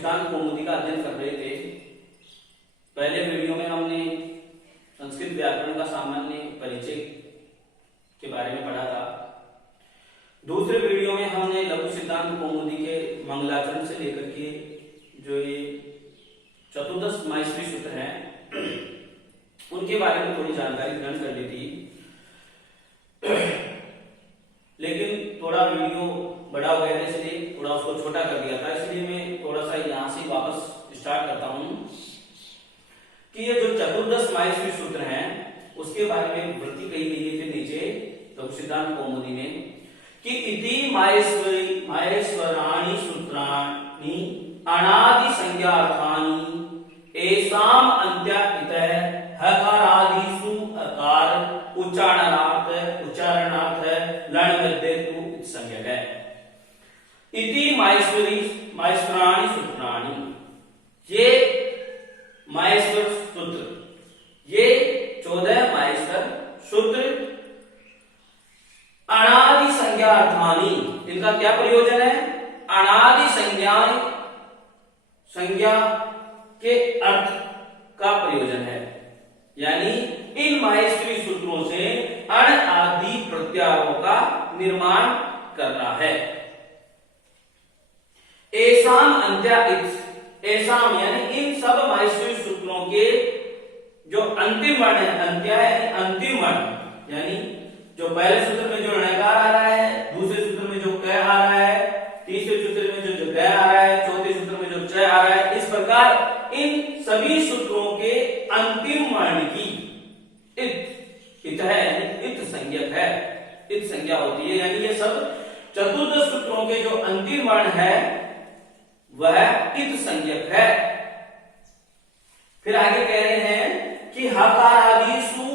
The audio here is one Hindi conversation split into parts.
सिद्धांत कौमुदी का अध्ययन कर रहे थे। पहले वीडियो में हमने संस्कृत व्याकरण का सामान्य परिचय के बारे में पढ़ा था। दूसरे वीडियो में हमने लघु सिद्धांत कौमुदी के मंगलाचरण से लेकर के जो ये चतुर्दश माहेश्वरी सूत्र हैं उनके बारे में थोड़ी जानकारी ग्रहण कर ली थी, लेकिन थोड़ा वीडियो बड़ा हो गया था इसलिए थोड़ा उसको छोटा कर दिया था। इसलिए मैं थोड़ा सा यहाँ से वापस स्टार्ट करता हूँ कि ये जो चतुर्दश माहेश्वरी सूत्र हैं उसके बारे में वृत्ति कही गई है। फिर नीचे लघु सिद्धांत कौमुदी में कि इति माहेश्वराणि सूत्राणि अनादि संज्ञार्थानि एषाम् अन्त्या इतः हकारादिषु अकार उच्चारणार्थ लण वृद्धेतु संज्ञक है। इति माहेश्वराणि सूत्राणि, ये माहेश्वर सूत्र, ये 14 माहेश्वर सूत्र अनादि संज्ञार्थानि, इनका क्या प्रयोजन है? अनादि संज्ञा के अर्थ का प्रयोजन है। यानी इन माहेश्वरी सूत्रों से अण आदि प्रत्यारों का निर्माण करना है। एसाम अंत्या, एसाम यानी इन सब माहेश्वरी सूत्रों के जो अंतिम वर्ण है, अंत्या यानी अंतिम वर्ण, यानी जो पहले सूत्र में जो णकार आ रहा है, दूसरे सूत्र में जो क आ रहा है, तीसरे सूत्र में जो ग आ रहा है, चौथे सूत्र में जो च आ रहा है, इस प्रकार इन सभी सूत्रों के अंतिम वर्ण की इत है, इत संज्ञक है, इत संज्ञा होती है। यानी ये सब चतुर्दश सूत्रों के जो अंतिम वर्ण है वह इत संज्ञक है। फिर आगे कह रहे हैं कि हकार आदिषु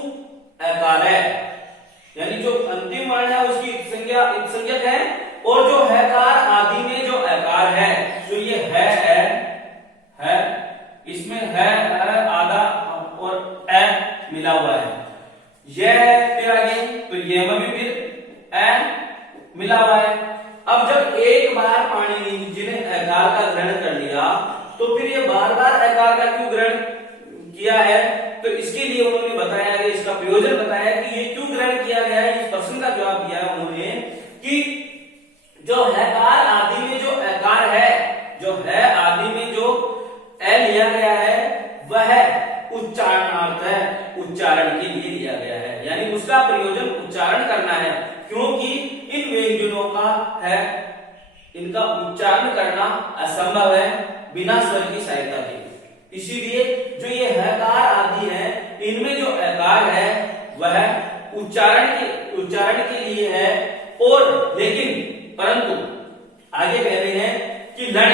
अकार है, यानी जो अंतिम वर्ण है उसकी इत संज्ञक है, और जो हकार आदि में जो अकार है, जो ये है, इसमें है आधा और ए मिला हुआ है, यह फिर आगे तो ये में भी फिर ए मिला हुआ है। अब जब एक बार पाणिनि जी ने अकार का ग्रहण कर लिया तो फिर ये बार बार अकार का क्यों ग्रहण किया है? तो इसके लिए उन्होंने बताया कि इसका प्रयोजन बताया कि ये क्यों ग्रहण किया गया है। इस प्रश्न का जवाब दिया उन्होंने कि जो हकार आदि में जो अकार है, जो है आदि में जो ए लिया गया है, वह उच्चारणार्थ है, उच्चारण के लिए लिया गया है। यानी उसका प्रयोजन उच्चारण करना है, क्योंकि इन व्यंजनों का है, इनका उच्चारण करना असंभव है बिना स्वर की सहायता के। इसीलिए जो ये हकार आदि है, इनमें जो अकार है वह उच्चारण के लिए है। और लेकिन परंतु आगे कह रहे हैं कि लण,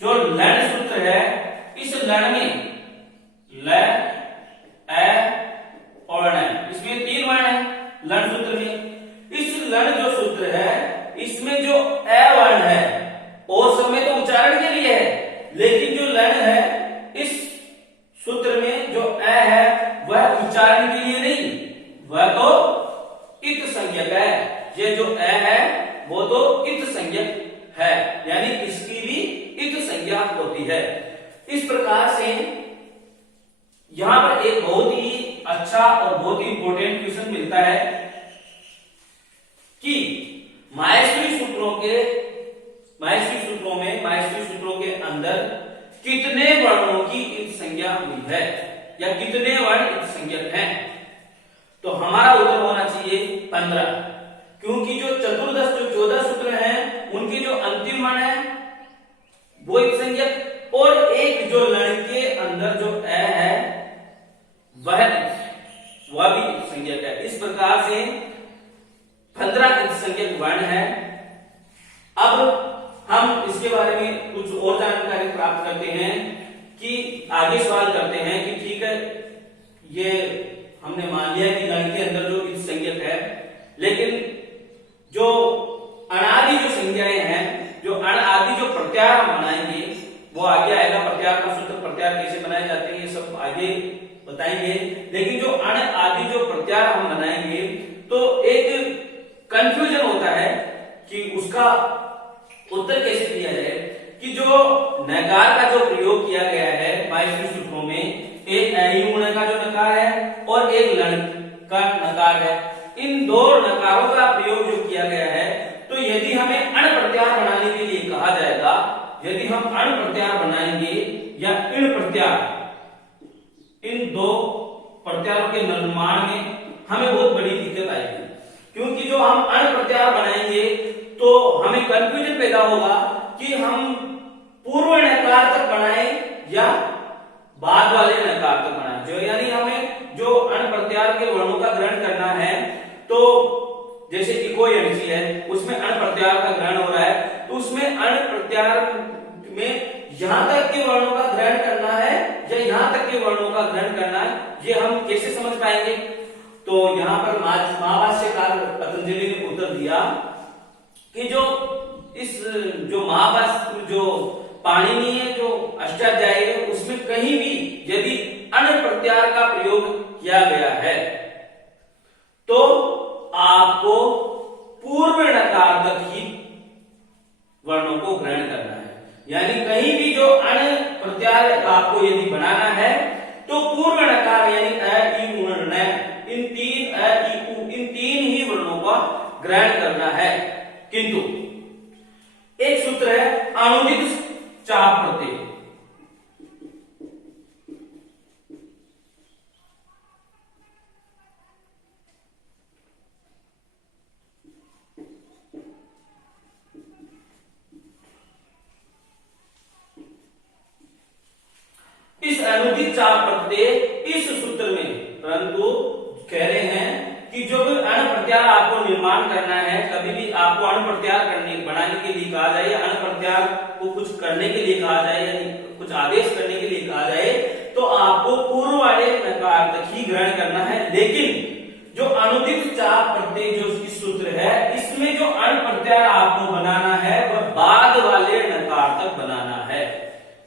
जो लण सूत्र है, इस लण में ल, ए और ण, इसमें 3 वर्ण है लण सूत्र में। इस लण जो सूत्र है इसमें जो ए वर्ण है और समय तो उच्चारण के लिए है, लेकिन जो लण है इस सूत्र में जो ए है वह उच्चारण के लिए नहीं, वह तो इत संज्ञक है। ये जो ए है वो तो इत संज्ञक है, यानी इसकी भी इत संज्ञा होती है। इस प्रकार से यहां पर एक बहुत ही अच्छा और बहुत ही इंपॉर्टेंट क्वेश्चन मिलता है कि माहेश्वरी सूत्रों के अंदर कितने वर्णों की इत संज्ञा हुई है, या कितने वर्ण इत संज्ञक हैं। तो हमारा उत्तर होना चाहिए 15, क्योंकि जो 14 सूत्र हैं उनके जो अंतिम वर्ण है वो इत संज्ञक, और एक जो लण के अंदर जो ए है वह भी इत संज्ञक है। इस प्रकार से 15 इत संज्ञक वर्ण है। अब हम इसके बारे में कुछ और जानकारी प्राप्त करते हैं कि आगे सवाल करते हैं कि ठीक है, ये हमने मान लिया कि लण के अंदर जो इत संज्ञक है, लेकिन जो अनादि जो संज्ञाएं हैं, जो अण आदि जो प्रत्यार हम बनाएंगे वो आगे आएगा। प्रत्यार का सूत्र, प्रत्यार कैसे बनाए जाते हैं ये सब आगे बताएंगे। लेकिन जो अण आदि जो प्रत्यार हम बनाएंगे तो एक कंफ्यूजन होता है कि उसका उत्तर कैसे दिया जाए। कि जो नकार का जो प्रयोग किया गया है 22वें सूत्रों में, एक अणियुण का जो नकार है और एक लण का नकार है, इन दो नकारों का प्रयोग जो किया गया है, तो यदि हमें अण प्रत्याहार बनाने के लिए कहा जाएगा, यदि हम अण प्रत्याहार बनाएंगे या इण प्रत्याहार, इन दो प्रत्याहारों के निर्माण में हमें बहुत बड़ी दिक्कत आएगी, क्योंकि जो हम अण प्रत्याहार बनाएंगे तो हमें कंफ्यूजन पैदा होगा कि हम पूर्व नकार तक बनाएं या बाद वाले नकार तक बनाएं। जो यानी हमें जो अण प्रत्याहार के वर्णों का ग्रहण करना है, तो जैसे इको यणसी है उसमें अण प्रत्याहार का ग्रहण हो रहा है, तो उसमें अण प्रत्याहार में यहां तक के वर्णों का ग्रहण करना है या यहां तक के वर्णों का ग्रहण करना है, ये हम कैसे समझ पाएंगे? तो यहां पर महाभाष्यकार पतंजलि ने उत्तर दिया कि जो महाभाष्य जो पाणिनीय जो अष्टाध्यायी है उसमें कहीं भी यदि अण प्रत्याहार का प्रयोग किया गया है तो आपको पूर्व नकार तक ही वर्णों को ग्रहण करना है। यानी कहीं भी जो अण प्रत्याहार आपको यदि बनाना है तो पूर्व नकार यानी अ ई उ न, इन तीन अ ई उ, इन तीन ही वर्णों का ग्रहण करना है। किंतु एक सूत्र है अनुदित चाप प्रत्यय, इस अनुदित चाप प्रत्यय इस सूत्र में, परंतु कह रहे हैं कि जो भी अण प्रत्याहार आपको निर्माण करना है, कभी भी आपको अण प्रत्याहार बनाने के लिए कहा जाए या अण प्रत्याहार को कुछ करने के लिए कहा जाए या कुछ आदेश करने के लिए कहा जाए, तो आपको पूर्व वाले नकार तक ही ग्रहण करना है। लेकिन जो अनुदित चाप प्रत्यय जो इस सूत्र है, इसमें जो अण प्रत्याहार आपको बनाना है वह बाद वाले नकार तक बनाना है।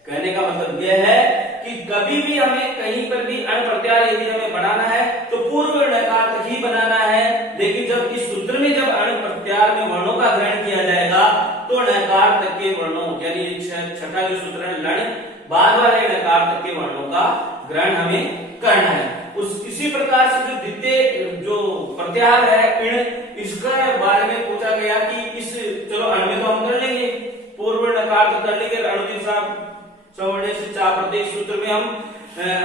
कहने का मतलब यह है कि कभी भी हमें कहीं पर भी अण प्रत्याहार यदि हमें बनाना है तो पूर्व नकार तक ही बनाना है। लेकिन जब इस सूत्र में जब अण प्रत्याहार में वर्णों का ग्रहण किया जाएगा तो नकार तक के वर्णों यानी छठा जो सूत्र है लण, बाद वाले नकार तक के वर्णों का ग्रहण हमें करना है। इसी प्रकार से जो द्वितीय जो प्रत्याहार है इण, इसका बारे में पूछा गया कि इस चलो अण में तो हम कर लेंगे, पूर्व नकार तक कर लेंगे, अनुदित सवर्ण से चाप प्रत्यय सूत्र में हम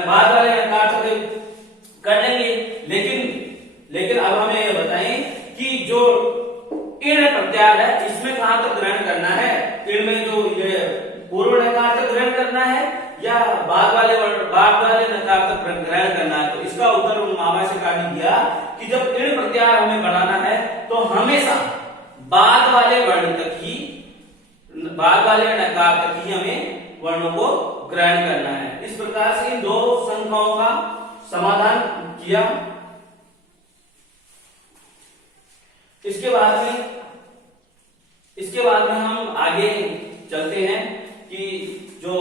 बाद वाले नकार तक कर लेंगे। लेकिन अब हमें यह बताएं कि जो इण प्रत्याहार है इसमें कहां तक ग्रहण करना है? इण में जो ये पूर्व नकार तक ग्रहण करना है या बाद वाले नकार तक ग्रहण करना है? तो इसका उत्तर महाभाष्यकार ने दिया कि जब इण प्रत्याहार हमें बनाना है तो हमेशा बाद वाले नकार तक ही हमें वर्णों को ग्रहण करना है। इस प्रकार से इन दो संख्याओं का समाधान किया। इसके बाद में हम आगे चलते हैं कि जो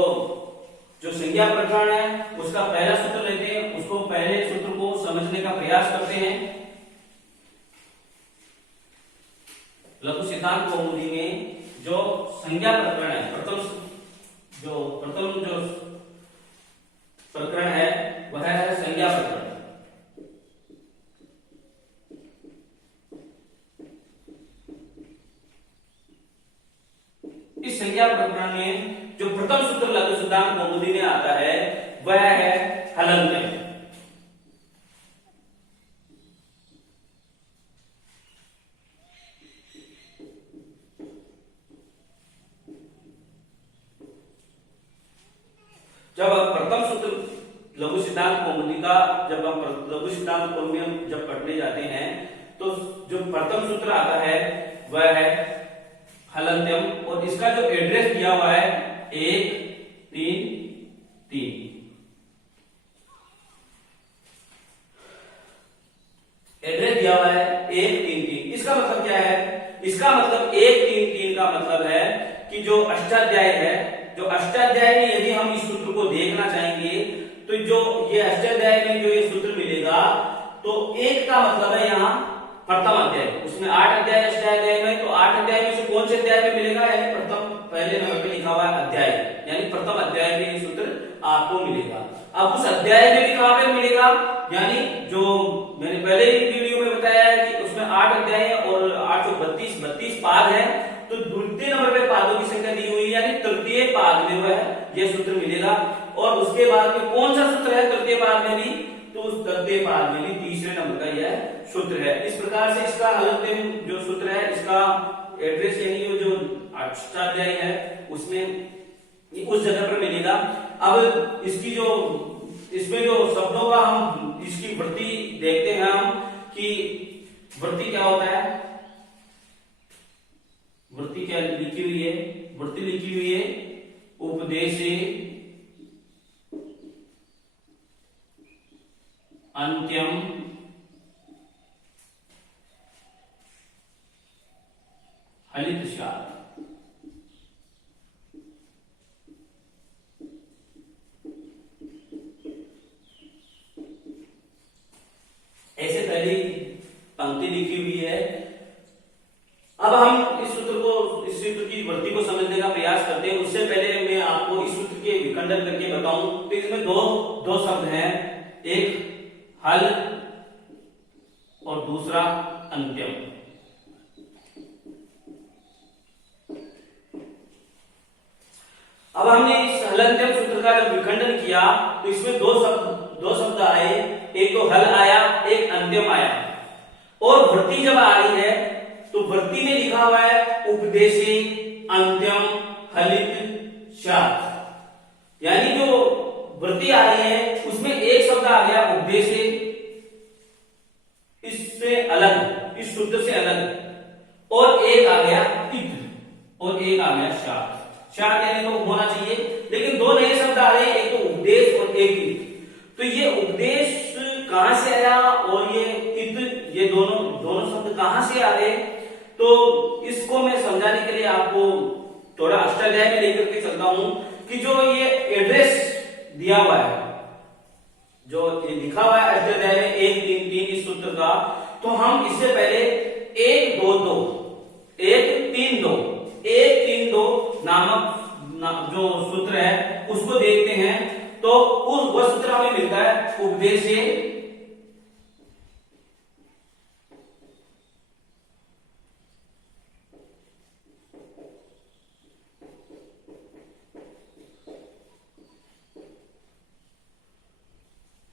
संज्ञा प्रकरण है उसका पहला सूत्र लेते हैं, उसको पहले सूत्र को समझने का प्रयास करते हैं। लघु सिद्धांत कौमुदी में जो संज्ञा प्रकरण है, प्रथम जो प्रकरण है वह है संज्ञा प्रकरण। इस संज्ञा प्रकरण में जो प्रथम सूत्र लघु सिद्धांत कौमुदी में आता है वह है हलन्त्यम। जब प्रथम सूत्र लघु सिद्धांत कौमुदी का जब हम लघु सिद्धांत कौमुदी जब पढ़ने जाते हैं तो जो प्रथम सूत्र आता है वह है हलन्त्यम, और इसका जो एड्रेस दिया हुआ है 1-3-3। एड्रेस दिया हुआ है 1-3-3। इसका मतलब क्या है? इसका मतलब 1-3-3 का मतलब है कि जो अष्टाध्याय है, जो अष्टाध्याय में यदि हम इस सूत्र को देखना चाहेंगे तो जो ये अष्टाध्याय में जो ये सूत्र मिलेगा तो एक का मतलब है यहाँ प्रथम अध्याय, उसमें 8 अध्याय अष्टाध्याय में, तो 8 अध्याय में से कौन से अध्याय में मिलेगा? यानी प्रथम पहले नंबर पे लिखा हुआ है प्रथम अध्याय में ये सूत्र आपको मिलेगा। अब उस अध्याय में भी कहां पे मिलेगा, यानी जो मैंने पहले ही वीडियो में बताया है कि उसमें 8 अध्याय है और 832 पाद है, तो द्वितीय नंबर पे पादों की संख्या दी हुई है, यानी तृतीय पाद में वह ये सूत्र मिलेगा। और उसके बाद में कौन सा सूत्र है तृतीय पाद में भी, तो उस तृतीय पाद में भी तीसरे नंबर का यह सूत्र है। इस प्रकार से इसका हलंत्यम जो सूत्र है, इसका एड्रेस यानी जो अष्टाध्यायी है उसमें उस जगह पर मिलेगा। अब इसकी जो इसमें जो शब्दों का हम इसकी वृत्ति देखते हैं हम कि वृत्ति क्या होता है, वृत्ति क्या लिखी हुई है, वृत्ति लिखी हुई है उपदेशे अंत्यम हलितशात। ऐसे पहली पंक्ति लिखी हुई है। अब हम इस सूत्र की वृत्ति को समझने का प्रयास करते हैं। उससे पहले मैं आपको इस सूत्र के विखंडन करके बताऊं तो इसमें दो शब्द हैं, एक हल और दूसरा अंत्यम। अब हमने इस हलंत्यम सूत्र का जब विखंडन किया तो इसमें दो शब्द आए, एक तो हल आया, एक अंत्यम आया। और वृत्ति जब आ रही है तो वृत्ति में लिखा हुआ है उपदेशे अंत्यम हलित शात, यानी जो वृत्ति आ रही है उसमें एक शब्द आ गया उपदेशे, इससे अलग, इस सूत्र से अलग, और एक आ गया इत और एक आ गया शात। शात यानी तो होना चाहिए, लेकिन दो नए शब्द आ रहे हैं, एक तो उपदेश और एक इत। तो ये उपदेश कहां से आया और ये इत, ये दोनों शब्द कहां से आ गए, तो इसको मैं समझाने के लिए आपको थोड़ा अष्टाध्याय में लेकर के चलता हूं कि जो ये एड्रेस दिया हुआ है, जो लिखा हुआ है अष्टाध्याय में 1 3 3 इस सूत्र का, तो हम इससे पहले 1 2 2 1 3 2 1 3 2 नामक जो सूत्र है उसको देखते हैं। तो उस वह सूत्र हमें मिलता है उपदेशे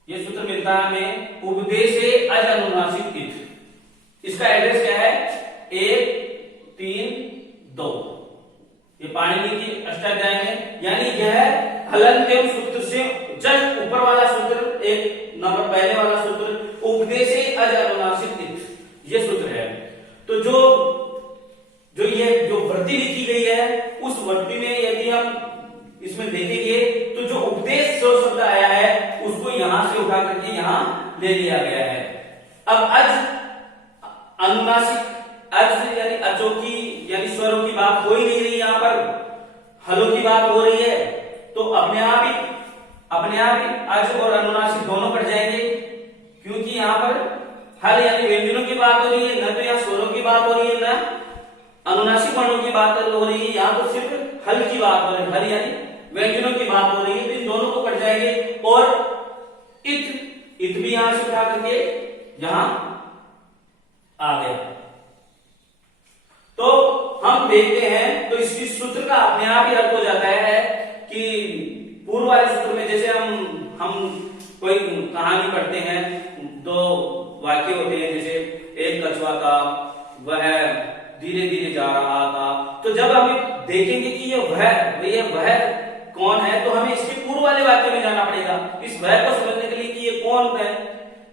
ये सूत्र मिलता है हमें उपदेशे अज अनुनासिक इत। इसका एड्रेस क्या है 1 3 2, ये पाणिनि की अष्टाध्याय में, यानी यह हलंत्यम सूत्र से जस्ट ऊपर वाला सूत्र, एक नंबर पहले वाला सूत्र उपदेशे अज अनुनासिक इत, ये सूत्र है। तो जो ये जो वृत्ति लिखी गई है उस वृत्ति में यदि हम इसमें देखेंगे तो जो उपदेश जो शब्द आया है उसको यहां से उठा करके यहां ले लिया गया है। अब अज अनुनासिक, अज यानी अचों की यानी स्वरों की बात हो ही नहीं रही, यहां पर हलों की बात हो रही है, तो अपने आप ही अज और अनुनासिक दोनों कट जाएंगे, क्योंकि यहां पर हल यानी व्यंजनों की बात हो रही है, न तो यहाँ स्वरों की बात हो रही है, न अनुनासिक वर्णों की बात हो रही है, यहाँ तो सिर्फ हल की बात हो रही है, हल यानी व्यंजनों की बात हो रही है, तो इन दोनों को कट जाएंगे। और इत भी यहां से उठा करके यहां आ गया। तो हम देखते हैं तो इस सूत्र का अपने आप ही अर्थ हो जाता है कि पूर्व वाले सूत्र में जैसे हम कोई कहानी पढ़ते हैं, 2 वाक्य होते हैं, जैसे एक कछुआ था, वह धीरे धीरे जा रहा था, तो जब हम देखेंगे कि ये वह कौन है, तो हमें इसके पूर्व वाले वाक्य में जाना पड़ेगा इस वह को समझने के लिए कि ये कौन है,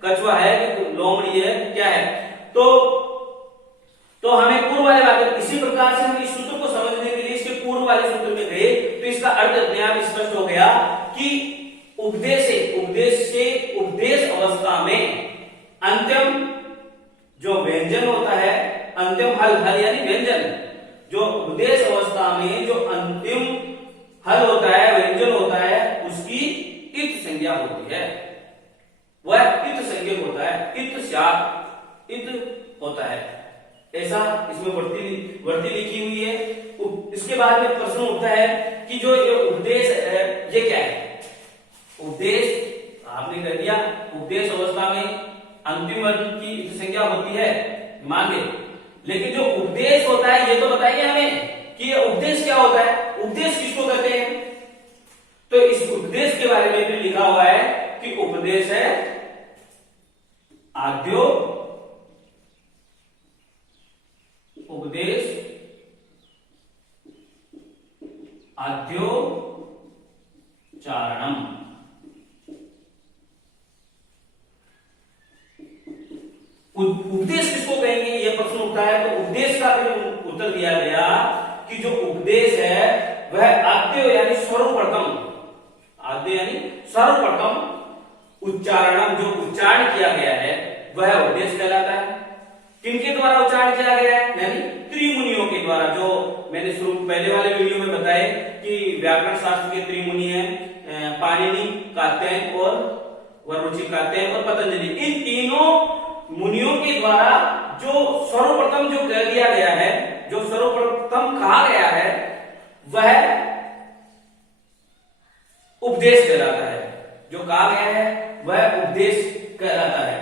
कछुआ है कि लोमड़ी है, क्या है। तो हमें पूर्व वाले वाक्य, इसी प्रकार से हम इस सूत्र को समझने के लिए इसके पूर्व वाले सूत्र में गए तो इसका अर्थ अपने आप स्पष्ट हो गया कि उपदेश अवस्था में अंतिम जो व्यंजन होता है, अंतिम हल यानी व्यंजन, जो उपदेश अवस्था में जो अंतिम हल होता है, व्यंजन होता है, उसकी इत संज्ञा होती है, वह इत संज्ञक होता है, इत स्यात्, इत होता है। ऐसा इसमें वर्ती लिखी हुई है। इसके बाद में प्रश्न उठता है कि जो ये उपदेश है ये क्या है। उपदेश आपने कह दिया, उपदेश अवस्था में अंतिम वर्ण की इति संज्ञा होती है, मान ले, लेकिन जो उपदेश होता है ये तो बताइए हमें कि ये उपदेश क्या होता है, उपदेश किसको कहते हैं। तो इस उपदेश के बारे में भी लिखा हुआ है कि उपदेश है आद्यो, उपदेश आद्यो चारणम। उपदेश किसको कहेंगे यह प्रश्न उठा है। तो उपदेश का फिर उत्तर दिया गया कि जो उपदेश है वह आद्य यानी सर्वप्रथम, आद्य यानी सर्वप्रथम उच्चारणम, जो उच्चारण किया गया है वह उपदेश कहलाता है। किनके द्वारा उच्चारण किया गया है, यानी त्रिमुनियों के द्वारा। जो मैंने शुरू पहले वाले वीडियो में बताया कि व्याकरण शास्त्र के त्रिमुनि हैं, पाणिनि, कात्यायन और वररुचि कात्यायन और पतंजलि। इन तीनों मुनियों के द्वारा जो सर्वप्रथम जो कह दिया गया है, जो सर्वप्रथम कहा गया है वह उपदेश कहलाता है। जो कहा गया है वह उपदेश कहलाता है।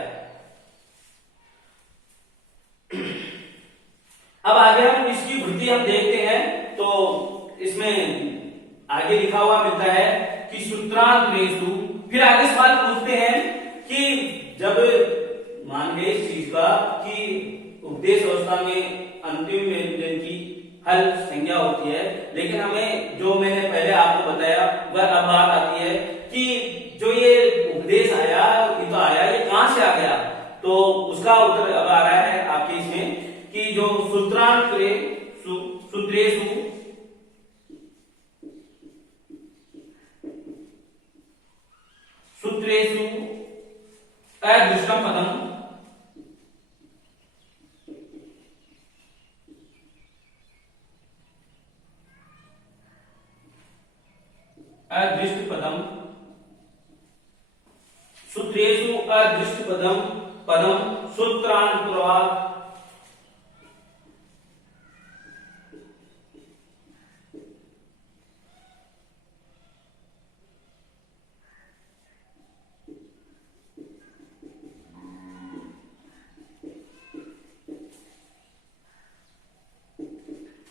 अब आगे हम इसकी वृत्ति हम देखते हैं। तो इसमें आगे लिखा हुआ मिलता है कि सूत्रांतरेषु, फिर आगे सवाल पूछते हैं कि जब मान गए इस चीज का कि उपदेश अवस्था में अंतिम व्यंजन की हल संज्ञा होती है, लेकिन हमें जो मैंने पहले आपको बताया वह अब बात आती है कि जो ये उपदेश आया, ये तो आया, ये कहां से आ गया। तो उसका उत्तर अब आ रहा है आपके इसमें कि जो सूत्रेषु सूत्रेषु अदृष्टम पदम, अदृष्ट पदम, सूत्रेषु अदृष्ट पदम पदम सूत्रानुप्रवाद,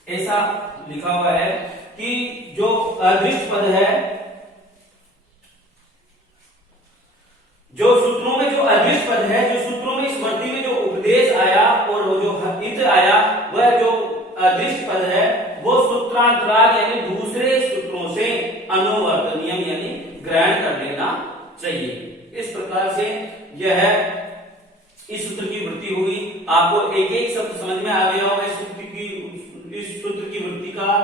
ऐसा लिखा हुआ है कि जो अदृष्ट पद है, जो सूत्रों में जो अदृष्ट पद है, जो सूत्रों में इस वर्ती में जो उपदेश आया और वो जो हित आया, वह जो अदृष्ट पद है वो सूत्रांतराल यानी दूसरे सूत्रों से अनुवर्तनीयम यानी ग्रहण कर लेना चाहिए। इस प्रकार से यह इस सूत्र की वृत्ति हुई। आपको एक एक शब्द समझ में आ गया होगा इस सूत्र की वृत्ति का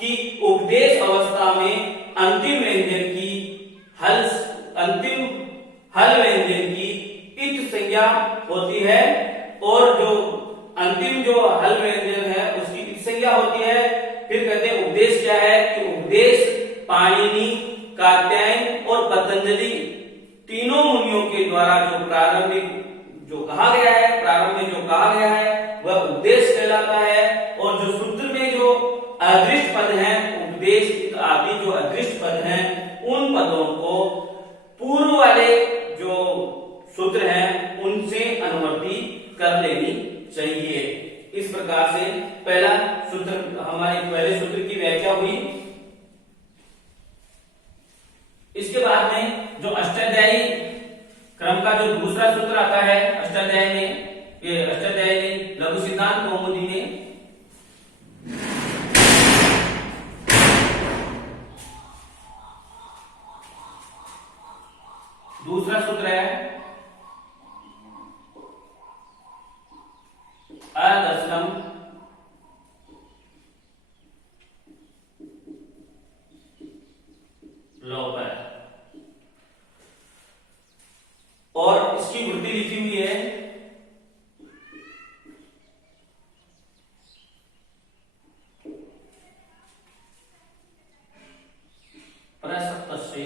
कि उपदेश अवस्था में अंतिम व्यंजन की हल, अंतिम हल व्यंजन की इत संज्ञा होती है और जो अंतिम जो हल व्यंजन है उसकी इत संज्ञा होती है। फिर कहते हैं उपदेश क्या है कि उपदेश पाणिनि, कात्यायन और पतंजलि तीनों मुनियों के द्वारा जो प्रारंभिक जो कहा गया है, प्रारंभ में जो कहा गया है वह उपदेश कहलाता है। और जो सूत्र में जो अदृष्ट पद हैं, उपदेश आदि जो अदृष्ट पद हैं, उन पदों को पूर्व वाले जो सूत्र हैं उनसे अनुवर्ती कर लेनी चाहिए। इस प्रकार से पहला सूत्र, हमारे पहले सूत्र की व्याख्या हुई। इसके बाद में जो अष्टाध्यायी क्रम का जो दूसरा सूत्र आता है अष्टाध्यायी में, ये अष्टाध्यायी लघु सिद्धांत कौमुदी में दूसरा सूत्र है अदर्शनम लोप है और इसकी वृत्ति लिखी हुई है प्रसक्त से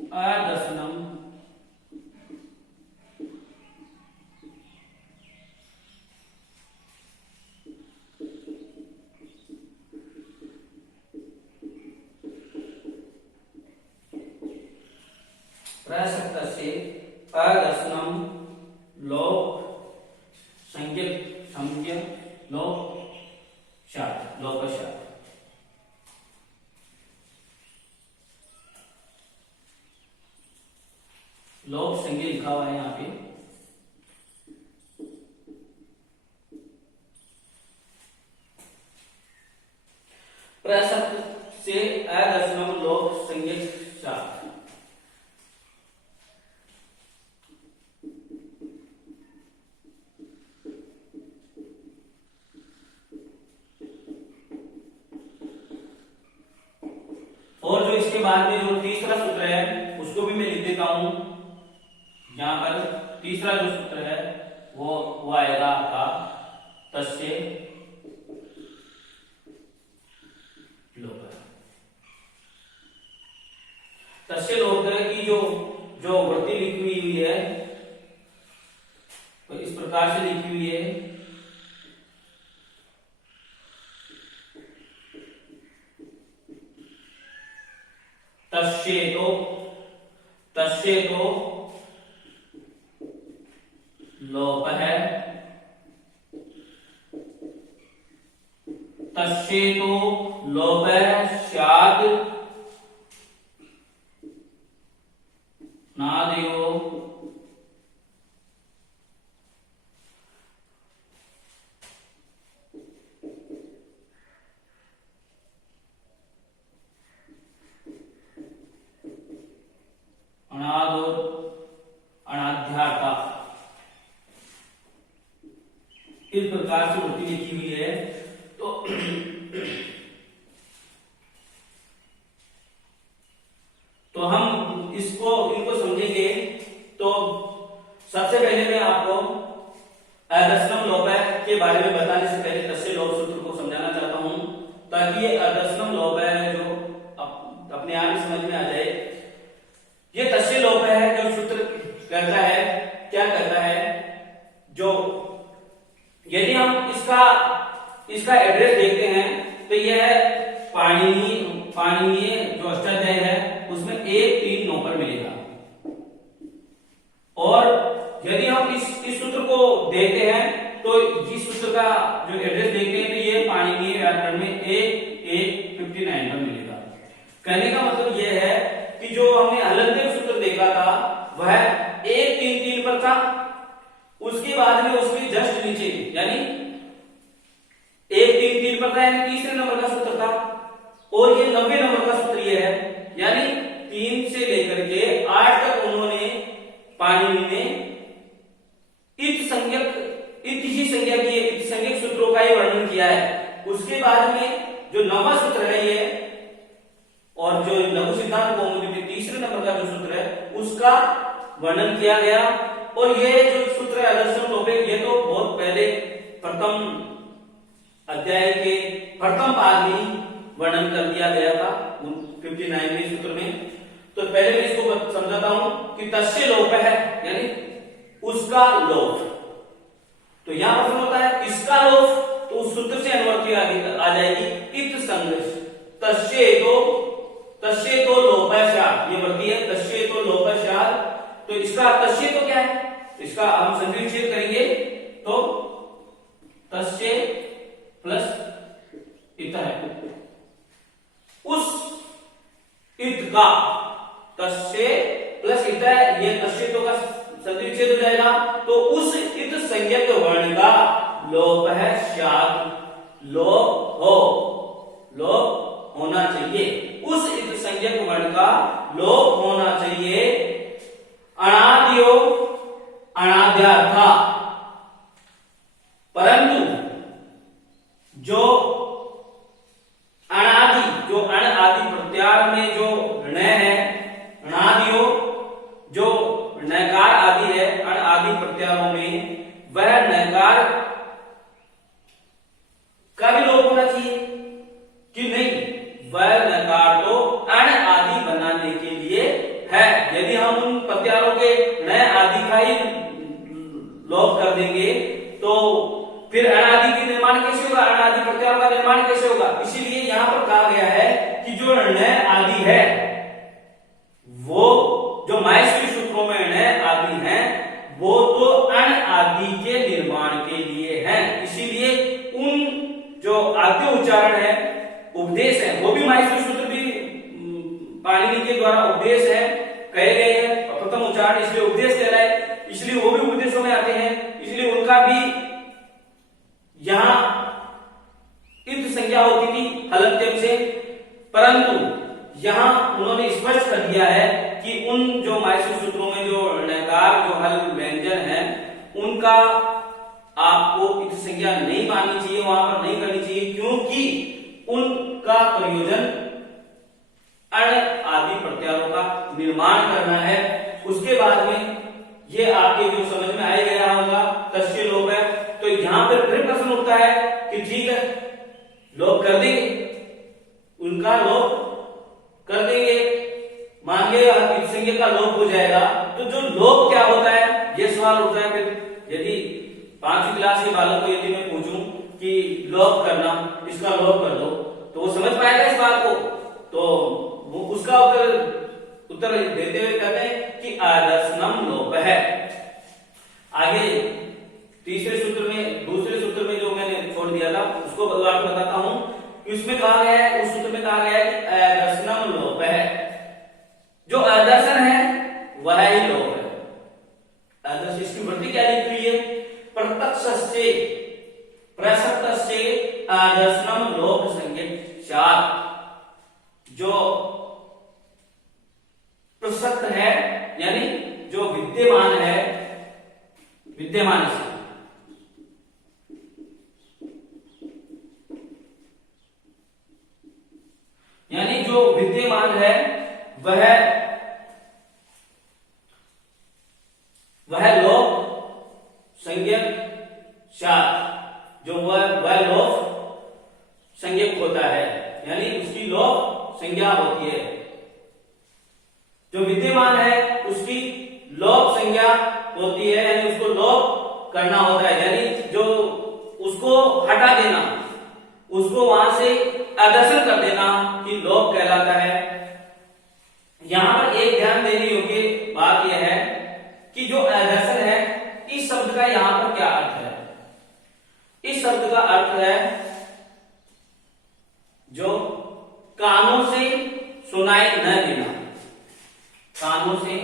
अदर्शनम अदर्शनम लोप संज्ञक लोप शाद लोप संज्ञा लिखा हुआ है यहाँ पे। प्रसक्त से अदर्शनम लोप संज्ञक शाद। और जो इसके बाद में जो तीसरा सूत्र है उसको भी मैं लिख देता हूं। यहां पर तीसरा जो सूत्र है वो आएगा आपका तस्य लोप। तस्य लोप की जो वृत्ति लिखी हुई है तो इस प्रकार से लिखी हुई है। तस्येतो लोप है। तस्येतो लोप स्यात् नादयो अनाध्याता। इस प्रकार से वृत्ति लिखी हुई है। तो हम इनको समझेंगे। तो सबसे पहले मैं आपको अदर्शनम लोप के बारे में बताने से पहले तस्य लोप सूत्र को समझाना चाहता हूं, ताकि ये अदर्शनम लोप है जो अपने आप ही समझ में आ जाए। ये तस्य लोप है जो सूत्र करता है, क्या करता है, जो यदि हम इसका एड्रेस देखते हैं तो यह पाणिनीय जो अष्टाध्यायी है उसमें 1 3 9 पर मिलेगा। और यदि हम इस सूत्र को देखते हैं तो इस सूत्र का जो एड्रेस देखते हैं तो ये पाणिनीय व्याकरण में 1 1 59 पर मिलेगा। कहने का मतलब यह है कि जो हमने हलंत सूत्र देखा था वह 1 3 3 पर था। उसके बाद में उसके जस्ट नीचे यानी 1 3 3 पर था, यानी तीसरे नंबर का सूत्र था। और ये 90 नंबर का सूत्र ये है, यानी 3 से लेकर के 8 तक उन्होंने पाणिनि ने इत ही संज्ञा की इत संज्ञक सूत्रों का ही वर्णन किया है। उसके बाद में जो 9वां सूत्र है ये, और जो लघु सिद्धांत कौमुदी के तीसरे नंबर का जो सूत्र है उसका वर्णन किया गया। और ये जो सूत्र है अदर्शनम लोप, ये तो बहुत पहले प्रथम अध्याय के प्रथम पाद में वर्णन कर दिया गया था 59वें सूत्र में। तो पहले मैं इसको समझाता हूं कि तस्य लोप है यानी उसका लोप। तो यहां प्रश्न होता है किसका लोप, तो उस सूत्र से अनुवर्ती आ जाएगी इत संघर्ष। तस्य तो लोप स्यात्, ये वर्ती है तस्य तो लोप स्यात्। तो इसका तस्य तो क्या है, इसका हम संक्षेप करेंगे तो तस्य प्लस इत है। उस इत का तस्य प्लस इत है, ये तस्य तो का संक्षेप हो जाएगा। तो उस इत संज्ञक वर्ण का लोप है स्यात्, लोप होना चाहिए। उस इत संज्ञक वर्ण का लोप होना चाहिए। अनाद्यो अनाद्यार्था, परंतु जो अनादि जो अण आदि प्रत्यार में जो ण है, अनादियो जो नकार आदि है अण आदि प्रत्यारों में, वह नकार का भी लोप होना चाहिए कि नहीं। वह नकार तो अण आदि बनाने के लिए है। यदि हम उन प्रत्यारों के न आदि का ही लोप कर देंगे तो फिर अनादि के निर्माण कैसे होगा, अनादि प्रत्यारों का निर्माण कैसे होगा। इसीलिए यहां पर कहा गया है कि जो न आदि है वो जो माहेश्वरी सूत्रों में न आदि है वो तो अण आदि के निर्माण के लिए हैं, इसीलिए उन जो आद्य उच्चारण है, उपदेश है, वो भी माहेश्वरी सूत्र भी पाणिनि के द्वारा उपदेश है कहे गए हैं, प्रथम उच्चारण इसलिए उपदेश कहलाए, इसलिए वो भी उपदेशों में आते हैं, इसलिए उनका भी यहां इत्थ संज्ञा होती थी हलंत्यम से, परंतु यहां उन्होंने स्पष्ट कर दिया है कि उन जो माहेश्वरी सूत्रों में जो णकार जो हल व्यंजन है उनका आपको इत्थ संज्ञा नहीं माननी चाहिए, वहां पर नहीं करनी चाहिए, क्योंकि उनका प्रयोजन अण आदि प्रत्यारों का निर्माण करना है। उसके बाद में ये आपके जो समझ में आ गया होगा तस्य लोप है, तो यहां पर फिर प्रश्न उठता है कि ठीक है लोप कर देंगे, उनका लोप कर देंगे, मान लिया इत्थ संज्ञा का लोप हो जाएगा, तो जो लोप क्या होता है ये सवाल उठता है। फिर यदि 5वीं क्लास के बालक को यदि मैं पूछूं कि लोप करना, इसका लोप कर दो, तो वो समझ पाएगा इस बात को, तो वो उसका उत्तर देते हुए कहते हैं कि आदर्शनम लोप है। आगे तीसरे सूत्र में, दूसरे सूत्र में जो मैंने छोड़ दिया था उसको आपको बताता हूं कि उसमें कहा गया है, उस सूत्र में कहा गया है कि आदर्शनम लोप है, जो आदर्शन है वह ही लोप है। आदर्श इसकी वृत्ति क्या लिखी हुई है, प्रत्यक्षस्य प्रसक्तस्य आदर्शनम लोप संज्ञक, जो प्रसक्त है यानी जो विद्यमान है, विद्यमान से यानी जो विद्यमान है वह लोप संज्ञक शात, जो वह लोप संज्ञक होता है, यानी उसकी लोप संज्ञा होती है। जो विद्यमान है उसकी लोप संज्ञा होती है, यानी उसको लोप करना होता है, यानी जो उसको हटा देना, उसको वहां से आदर्शन कर देना कि लोप कहलाता है। यहां पर एक ध्यान देने योग्य बात यह है कि जो आदर्शन है, इस शब्द का यहां पर क्या अर्थ है, इस शब्द का अर्थ है जो कानों से सुनाई न देना, कानों से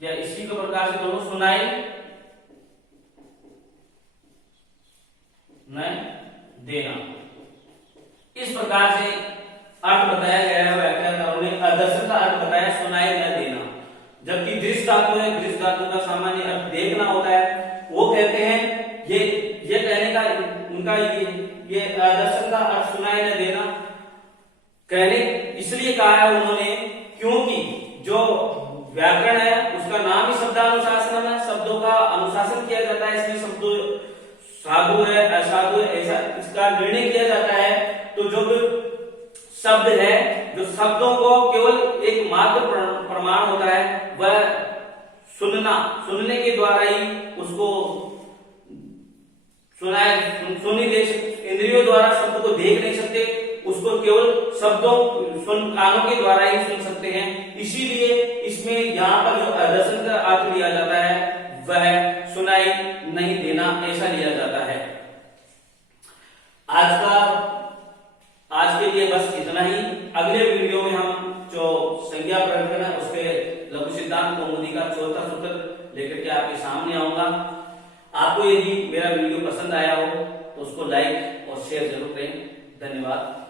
या इसी के प्रकार से दोनों सुनाई न देना, इस प्रकार से अर्थ बताया गया है। व्याख्याकारों ने आदर्शन का अर्थ बताया सुनाई न देना, जबकि दृश्य धातु है, दृश्य धातु का सामान्य अर्थ देखना होता है। वो कहते हैं ये कहने का उनका ये आदर्शन का अर्थ सुनाई न देना कहने इसलिए कहा है उन्होंने क्योंकि जो व्याकरण है उसका नाम ही शब्दानुशासन है, शब्दों का अनुशासन किया जाता है, इसमें शब्दों साधु है असाधु है ऐसा इसका निर्णय किया जाता है। तो जो शब्द है, जो शब्दों को केवल एक मात्र प्रमाण होता है, वह सुनने के द्वारा ही उसको सुनी दे सकते, इंद्रियों द्वारा शब्द को देख नहीं सकते, उसको केवल शब्दों कानों के द्वारा ही सुन सकते हैं। इसीलिए इसमें यहाँ पर जो आदर्शन का अर्थ लिया जाता है वह सुनाई नहीं देना ऐसा लिया जाता है। आज के लिए बस इतना ही। अगले वीडियो में हम जो संज्ञा प्रकरण है उसके लघु सिद्धांत कौमुदी का चौथा सूत्र लेकर के आपके सामने आऊंगा। आपको यदि मेरा वीडियो पसंद आया हो तो उसको लाइक और शेयर जरूर करें। धन्यवाद।